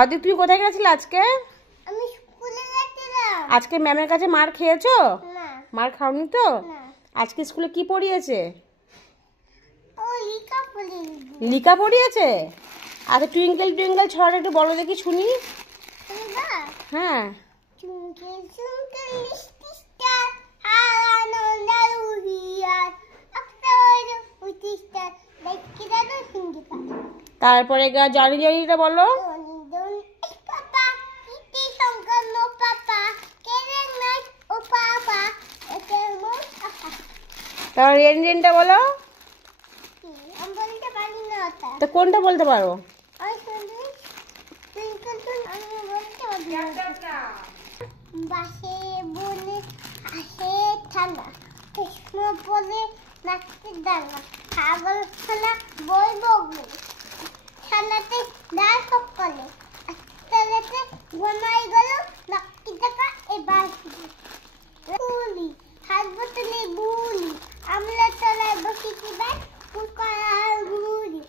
অদি তুই কোথায় গেছিলি আজকে? আমি স্কুলে গেছিলাম। আজকে ম্যামের কাছে মার খেয়েছো? না। মার খাওনি তো? না। আজকে স্কুলে কি পড়িয়েছে? ও লিখা পড়িয়েছে। লিখা পড়িয়েছে? আচ্ছা টুইঙ্কেল টুইঙ্কেল ছড়াটা একটু বলো দেখি শুনি। হ্যাঁ। Twinkle twinkle little star how I know here after with star like কিডার সিঙ্গিতা। তারপরে জানি জানিটা বলো। পাপা কিটি সংকল নো পাপা কেরেন নাই ও পাপা একেমো পাপা। তারপর রেন রেনটা বলো। আমি বলতে পারি না ওটা। তা কোনটা বলতে পারো? আমি শুনি টুইঙ্কেল টুইঙ্কেল আমি বলতে পারি না। বাসে বনে আসে ঠান্ডা কৃষ্ণ বলে নাচতে ডানা ছাগল খানা বই বগলে ঠান্ডাতে ডাল সকলে আস্তে আস্তে ঘুমাই গেল নাকি টাকা এবার কুলি হাত বোতলে বুলি আমলা তলায় বসেছি ব্যাগ কুকার মুড়ি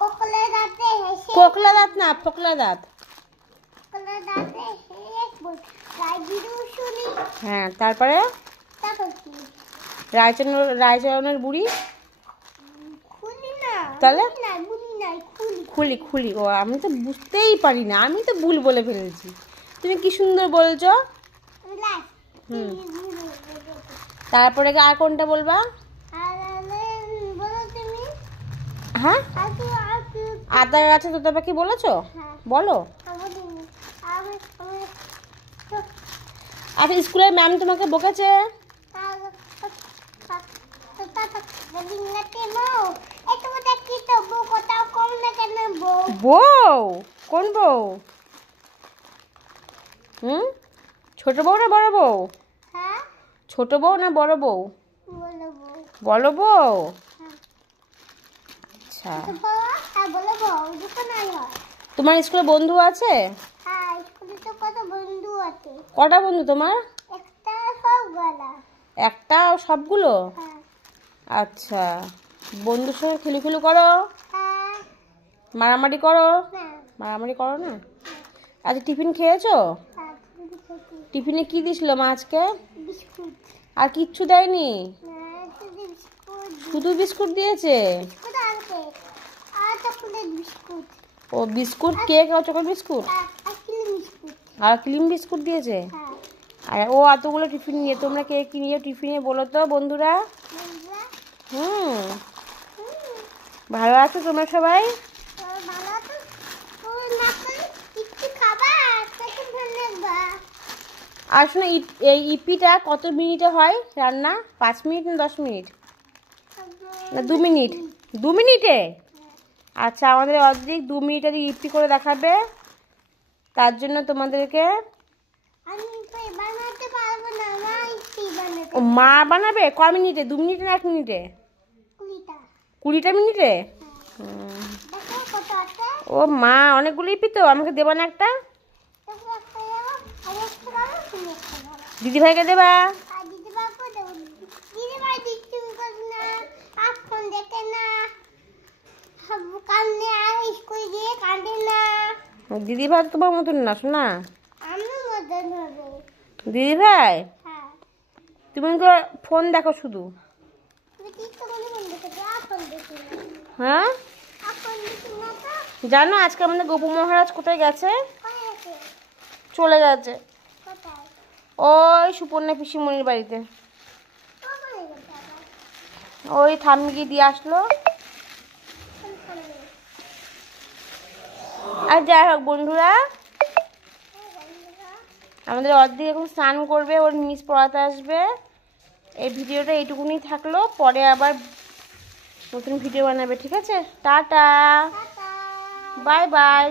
কোকলা দাঁতে হেসে কোকলা দাঁত না ফোকলা দাঁত। কোকলা দাঁতে হেসে বল রাইজিরু শুনি। হ্যাঁ তারপরে তারপর কি রায়চরণের বুড়ি। খুলি না তাহলে না বুনি নাই খুলি খুলি খুলি ও আমি তো বুঝতেই পারি না, আমি তো ভুল বলে ফেলেছি। তুমি কি সুন্দর বলছো। হুম তারপরে আর কোনটা বলবা? বলো তুমি। হ্যাঁ আদা গাছে তোতা পাখি বলেছো? বলো। আচ্ছা স্কুলের ম্যাম তোমাকে বকেছে? বউ কোন বউ? ছোট বউ না বড় বউ? ছোট বউ না বড় বউ? বড় বউ। আচ্ছা তোমার স্কুলে বন্ধু আছে? কটা বন্ধু তোমার? একটা সবগুলো? আচ্ছা বন্ধুর সঙ্গে খেলু করো? মারামারি করো? মারামারি করো না। আচ্ছা টিফিন খেয়েছো? টিফিনে কি দিছিল মা আজকে? আর কিচ্ছু দেয়নি? শুধু বিস্কুট দিয়েছে? ও বিস্কুট কেক আর চকলেট বিস্কুট আর ক্রিম বিস্কুট দিয়েছে। আর ও এতগুলো টিফিন নিয়ে তোমরা কে কি নিয়ে টিফিনে বলো তো বন্ধুরা? ভালো আছো তোমরা সবাই? আর শোনো এই ইপিটা কত মিনিটে হয় রান্না? 5 মিনিট না 10 মিনিট না 2 মিনিট? 2 মিনিটে? আচ্ছা আমাদের অর্ধেক 2 মিনিটে ইপি করে দেখাবে, তার জন্য তোমাদেরকে ও মা বানাবে। ক মিনিটে? 2 মিনিটে না 1 মিনিটে? 20টা মিনিটে। ও মা অনেকগুলো ইপি তো, আমাকে দেবা না একটা? দিদি ভাইকে দেবা? দিদি ভাই তোমার মতন না শোনা। দিদি ভাই তুমি ফোন দেখো শুধু। হ্যাঁ জানো আজকে আমাদের গোপু মহারাজ কোথায় গেছে? চলে গেছে ওই সুপর্ণা পিসিমণির বাড়িতে। ওই ঠাম্মি গিয়ে দিয়ে আসলো। আর যাই হোক বন্ধুরা আমাদের অর্ধেক এখন স্নান করবে, ওর মিস পড়াতে আসবে। এই ভিডিওটা এইটুকুনি থাকলো, পরে আবার নতুন ভিডিও বানাবে। ঠিক আছে টাটা বাই বাই।